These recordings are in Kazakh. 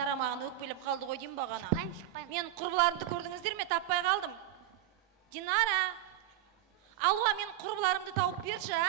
Динара маған өкпелеп қалды ғой деймін бағана. Шықпайым. Мен құрбыларымды көрдіңіздер ме? Таппай қалдым. Динара, алуа, мен құрбыларымды тауып берші, а?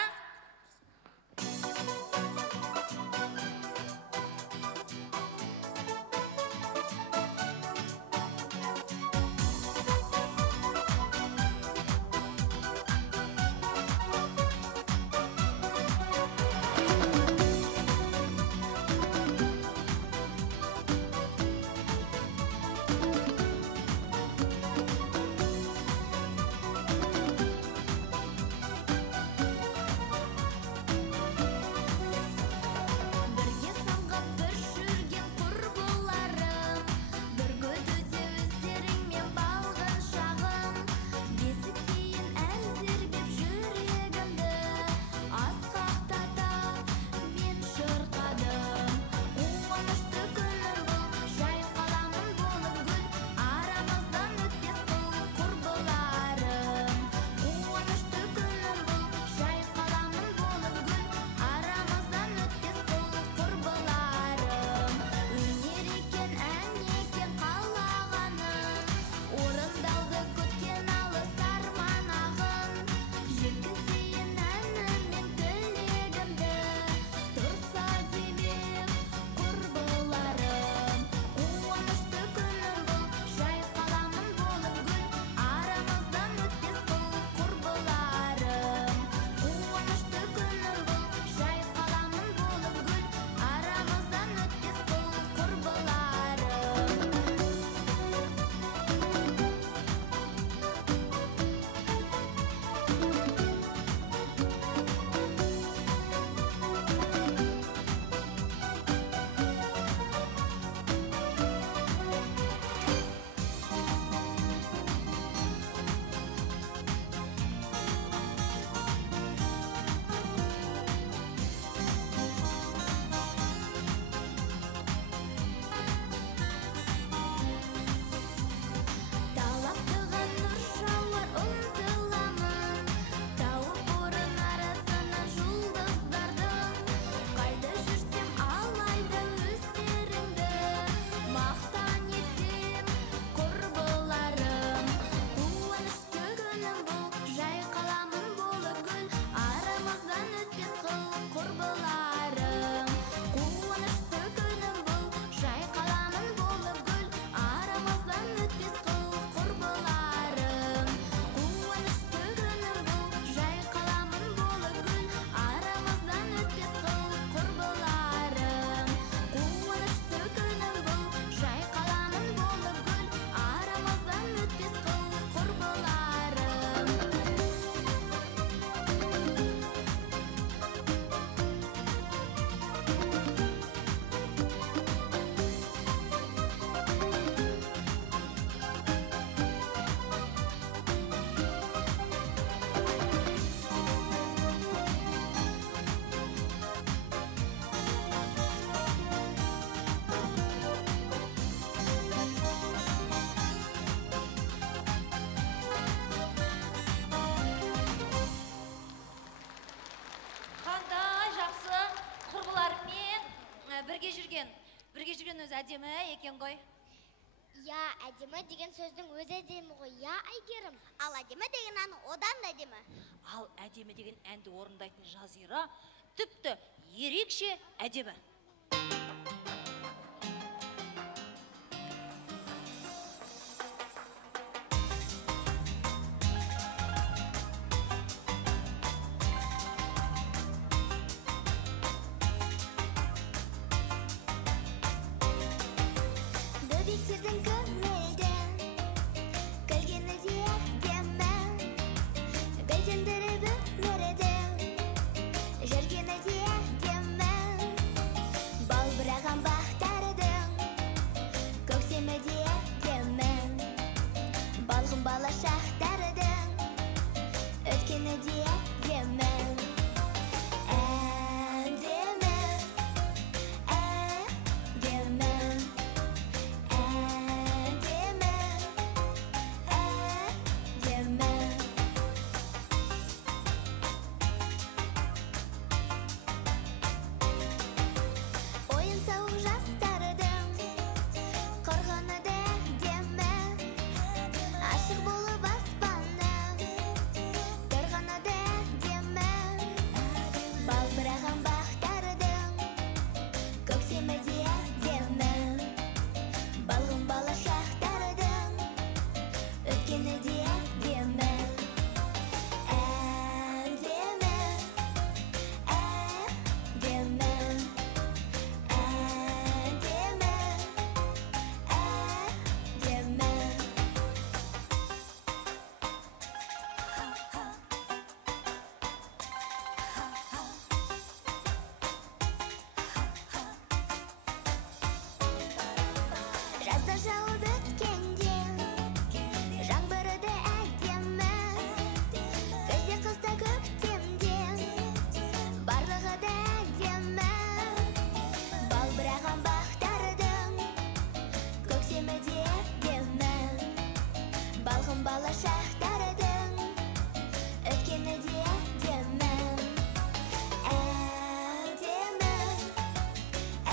Бірге жүрген өзі әдемі екен ғой. Я, әдемі деген сөздің өзі әдемі ғой. Я, Айгерім. Ал әдемі деген ән одан да әдемі. Ал әдемі деген әнді орындайтын Жазира тіпті ерекше әдемі. жауып өткенде жаңбырды әдемі күзде қыста көктемде барлығы да әдемі балбыраған бақтардың көктемі де әдемі балғын балашақтардың өткені де әдемі әдемі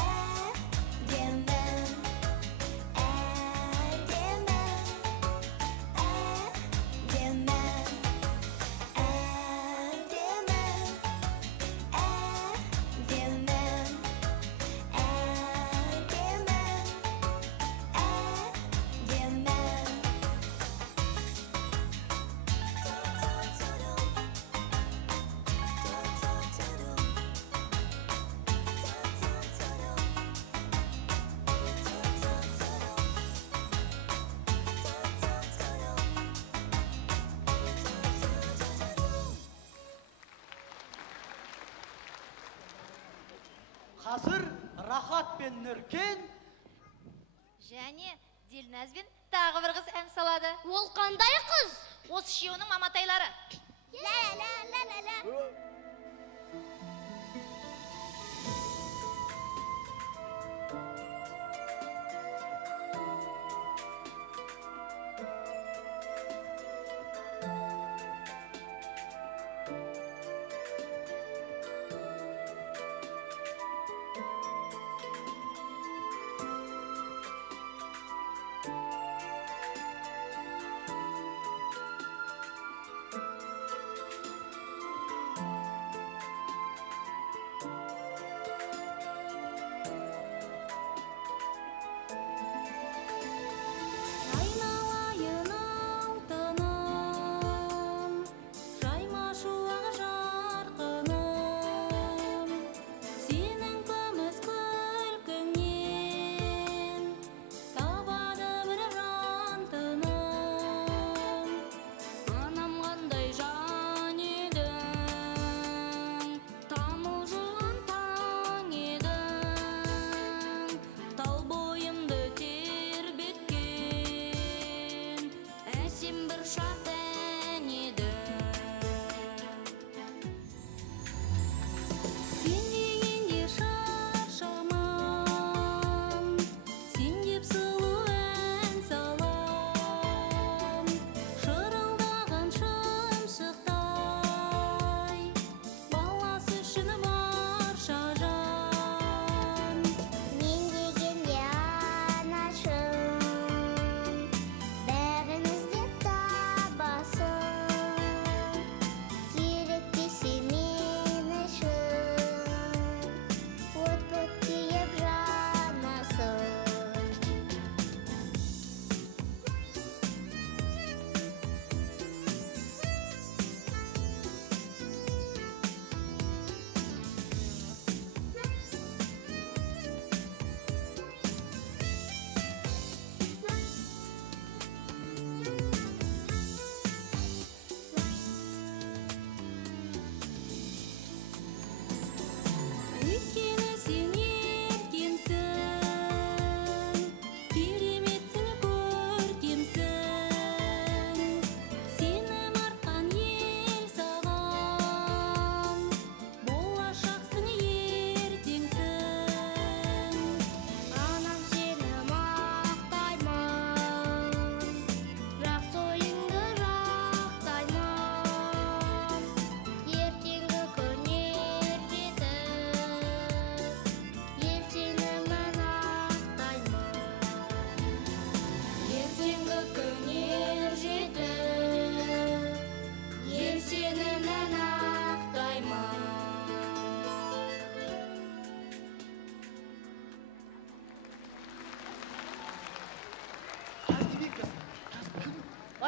әдемі әдемі әдемі әдемі әдемі Қазір Рахат пен Нұркен Және Дилназ бен тағы бір қыз ән салады. Ол қандай қыз? Осы үшеуінің маматайлары. Ла-ла-ла-ла-ла.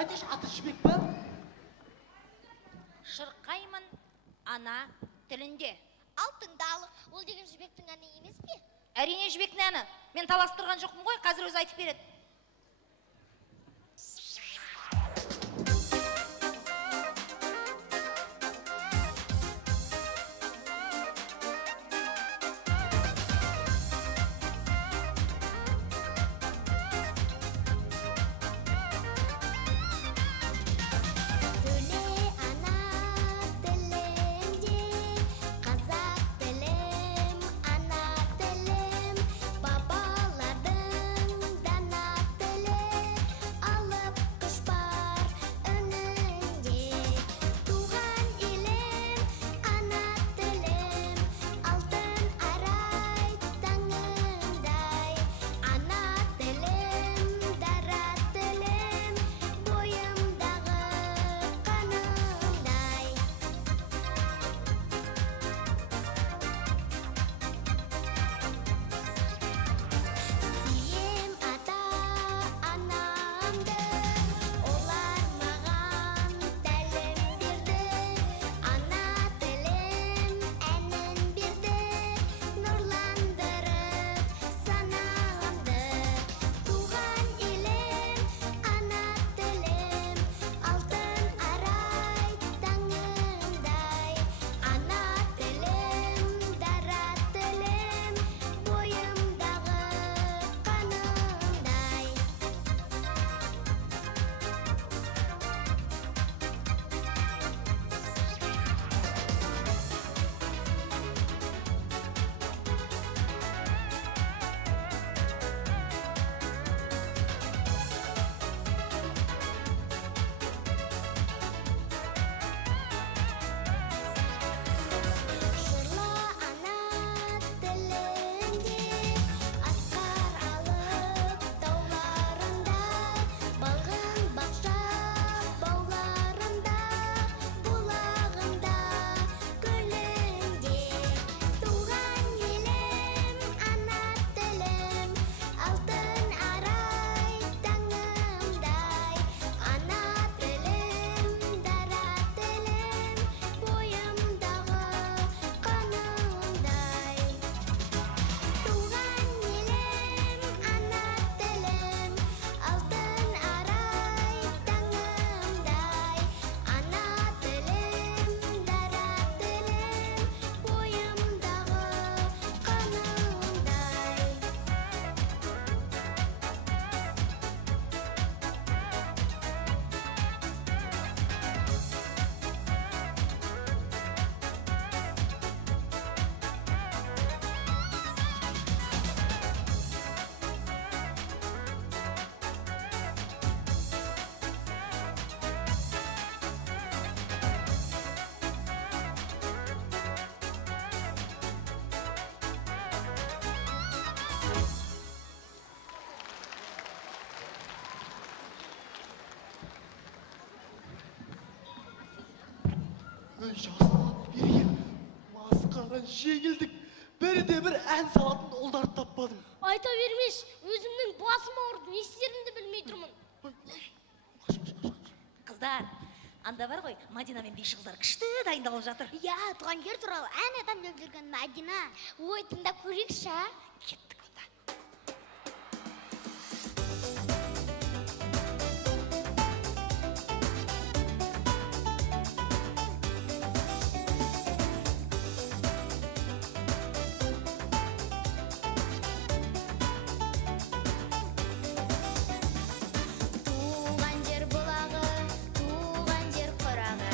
Айтыш аты жібек па? Шырқаймын ана тілінде. Алтыңдалық, ол деген жібектің әні емес пе? Әрине жібектің әні. Мен таластырған жоқпын ғой, қазір өзі айтып береді. жасап берген масқара жеңілдік. Бір ән салатын ұлдарды таппадым. Айта бермеш, өзімнің басым ауырды, не істерімді білмей тұрмын. Қыздар, анда бар ғой, Мадина мен бейші қыздар күшті дайындалып жатыр. Я, туған жер туралы ән адам деп жүрген Мадина. Ой, тыңдап көрейікші, а? Кеттік онда. Туған жер бұлағы, туған жер құрағы,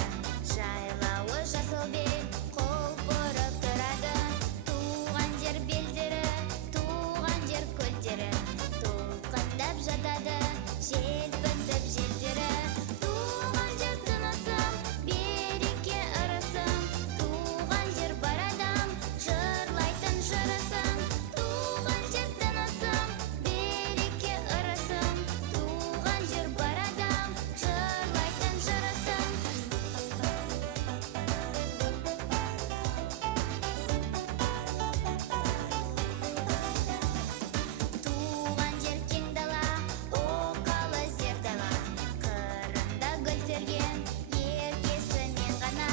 жайлауы жасыл бел, қол бұрып тұрады. Туған жер белдері, туған жер көлдері, толқындап жатады, желпінтіп желдері. Туған жер тынысым, береке ырысым, туған жер бар адам, жырлайтын жырысың. Туған жер тынысым, береке ырысым, туған жер бар адам, жырлайтын жырысың. Туған жер кең дала, оқалы зер дала, қырында гүлдерген еркесінен ғана.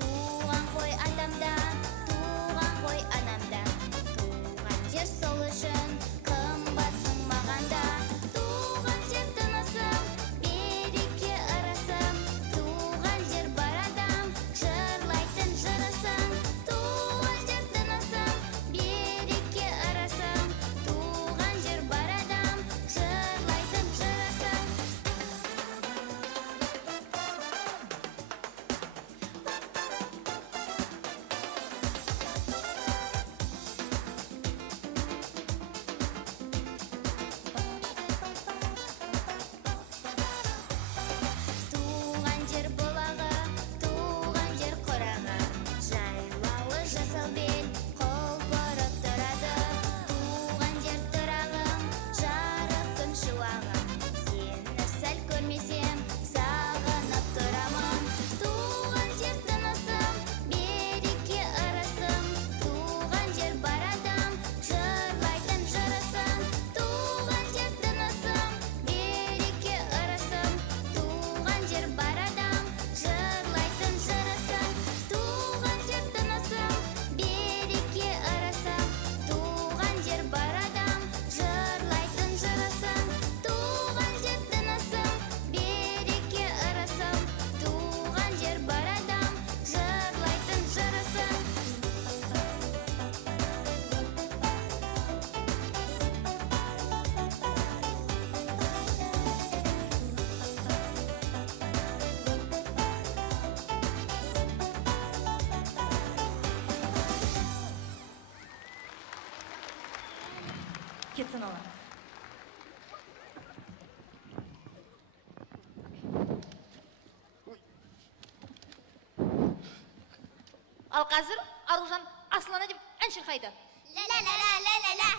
Туған ғой атамда, туған ғой анамда, туған жер сол үшін қымбатсың маған да. Туған жер тынысым, береке ырысым, туған жер бар адам, жырлайтын жырысың. Туған жер тынысым, береке ырысым, туған жер бар адам, жырлайтын жырысың. Туған жер бұлағы, туған жер құрағы, жайлауы жасыл бел, қол бұрып тұрады. Туған жер тұрағым, жарық күн шуағым, сені сәл көрмесем, сағынып тұрамын. Туған жер тынысым, береке ырысым, туған жер бар адам, жырлайтын жырысың. Туған жер тынысым, береке ырысым, туған жер бар адам, жырлайтын жырысың. Туған жер тынысым, береке ырысым, туған жер бар адам, жырлайтын жырысың. Туған жер тынысым, береке ырысым, туған жер бар адам, жырлайтын жырысың. Кетсін оған. Ал қазір Аружан Аслана деп ән шырқайды. Ла-ла-ла-ла-ла-ла.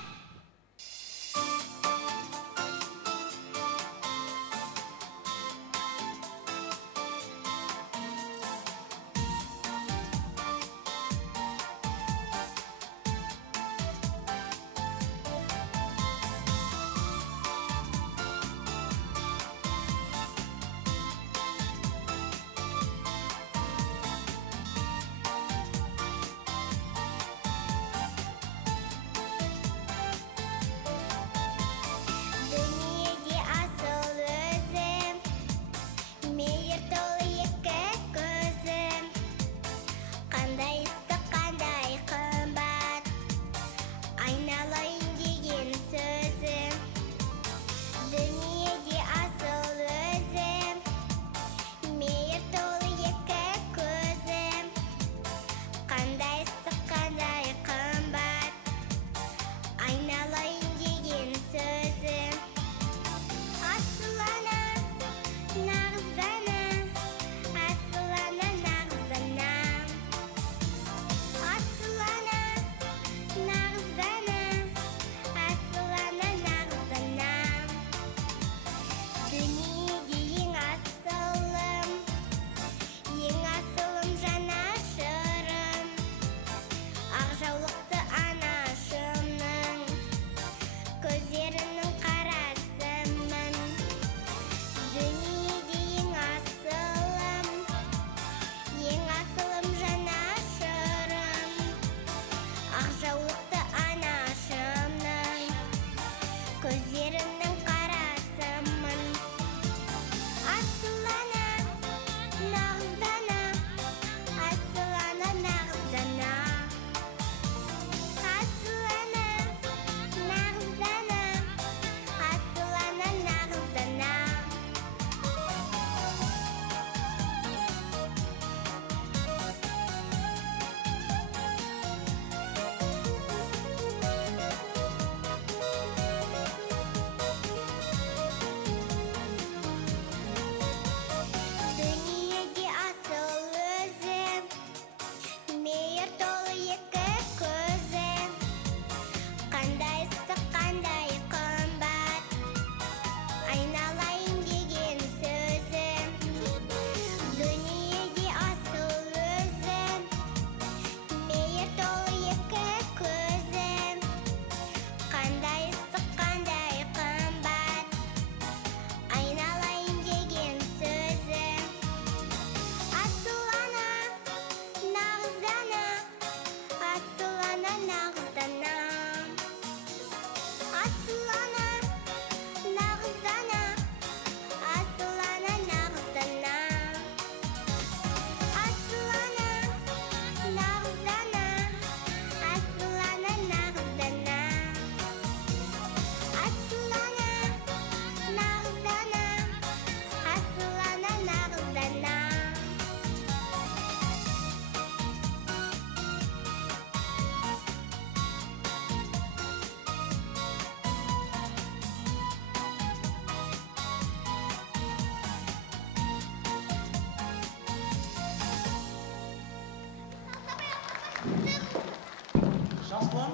Жаслар,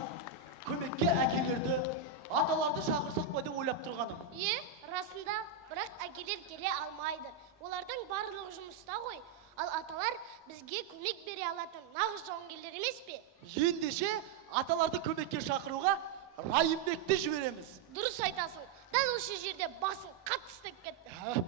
көмекке әкелерді, аталарды шақырсақ па деп ойлап тұрғаным. Расында, бірақ әкелер келе алмайды. Олардың барлығы жұмыста ғой. Ал аталар бізге көмек бере алатын нағыз жауынгерлер емес пе? Ендеше аталарды көмекке шақыруға Райымбекті жібереміз. Дұрыс айтасың. Дәл осы жерде басын қатты істеп кетті.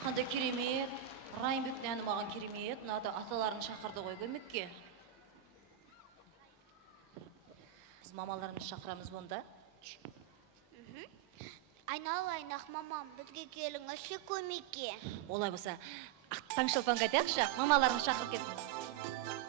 Қандай керемет, Райымбектің әні маған керемет, мынада аталарын шақырды ғой көмекке. Біз мамаларымыз шақырамыз онда. Айналайын ақ мамам, бізге келіңізші көмекке. Олай болса, ақтаң шылпанға айтайықшы, мамаларымыз шақырып кетсін.